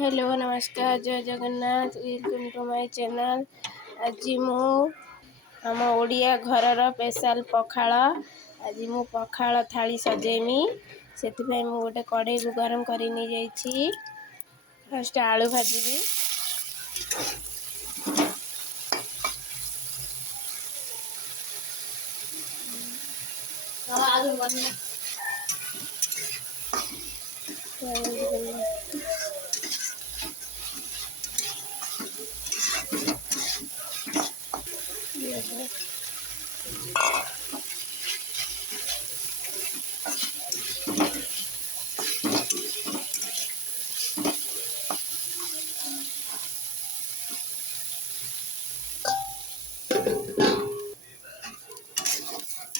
Hello नमस्कार जय Jagannath welcome to my channel. आज मु आम ओडिया घरर स्पेशल पखाल आज मु पखाल थाली सजेमी से मु गोटे कड़े को गरम कर फर्स्ट आलू भाजी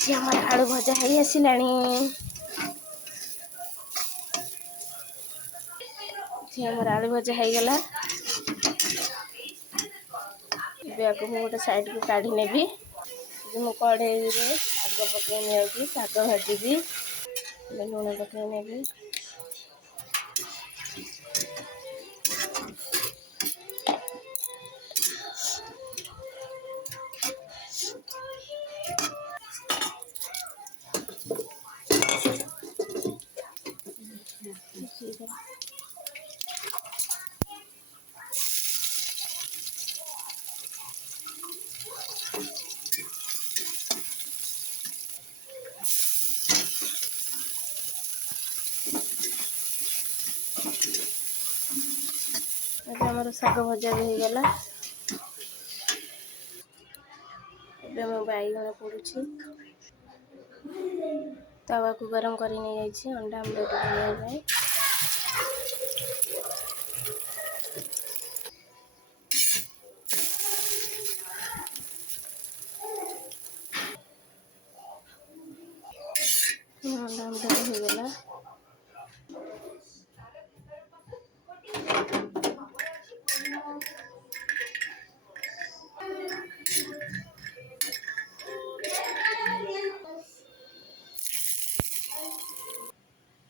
हमार आलू भजा है आसलानी हमार आलू भजा हो गला गोटे साइड को काढ़ी नेबी मु कड़े शाग पकई शाग भाजी लुण पकई नेबी आमर शाग भजा भी हो गला बैगण पड़ुछि तवा को गरम कर अंडा आमलेट बनाई अंडा आमलेट हो गला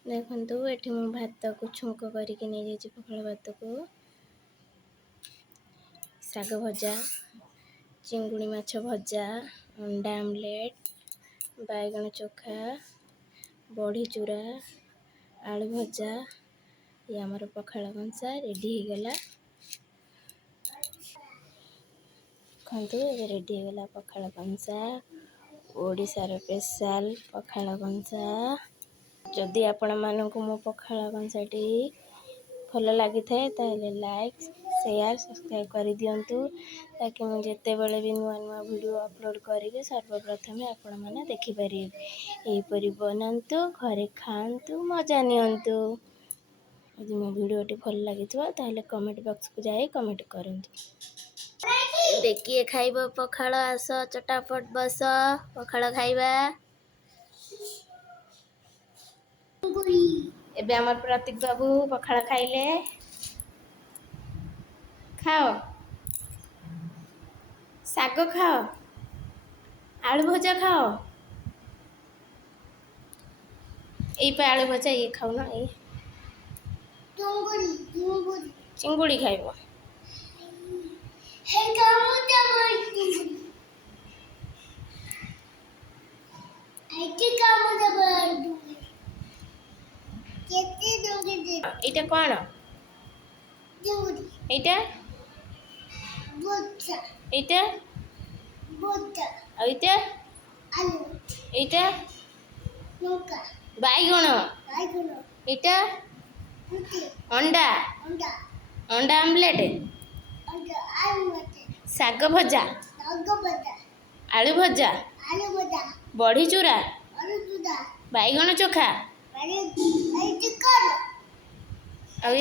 देखु ये मु भात को छुंक करके नहीं पखाल भात को शाग भजा चिंगुड़ी माछ भजा अंडा आमलेट बैगण चोखा बड़ी चूरा आलू भजा ये आमर पखाल कंसा रेडी हो गला खंतु रेडी हो गला पखाल कंसा ओडिशार स्पेशल पखाल कंसा जदि आपण मानक मो पखाल कंसाटी भल लगी थाए ताहले लाइक शेयर सब्सक्राइब कर दियंतु ताकि मुझे जिते बड़े भी नुआ नुआ वीडियो अपलोड करी सर्वप्रथम आपण मैंने देखिपारे यहीपरी बनातु घरे खातु मजा नियंतु। यदि मो वीडियोटी भल लगी ताहले कमेंट बॉक्स को जाए कमेंट करंतु। देखिए खाइब पखाल आस चटापट बस पखाल खाइबा एबे आमर प्रतीक बाबू पखाल खाइले खाओ शाग खाओ आलू भजा खाओ ये आलू भजा ये खाओ ना ये चिंगुड़ी खाइब এটা কোন এইটা এইটা এইটা এইটা বাইগণ এইটা अंडा अंडा आमलेट शाग भजा आलू भजा बड़ी चूरा बैगण चोखा और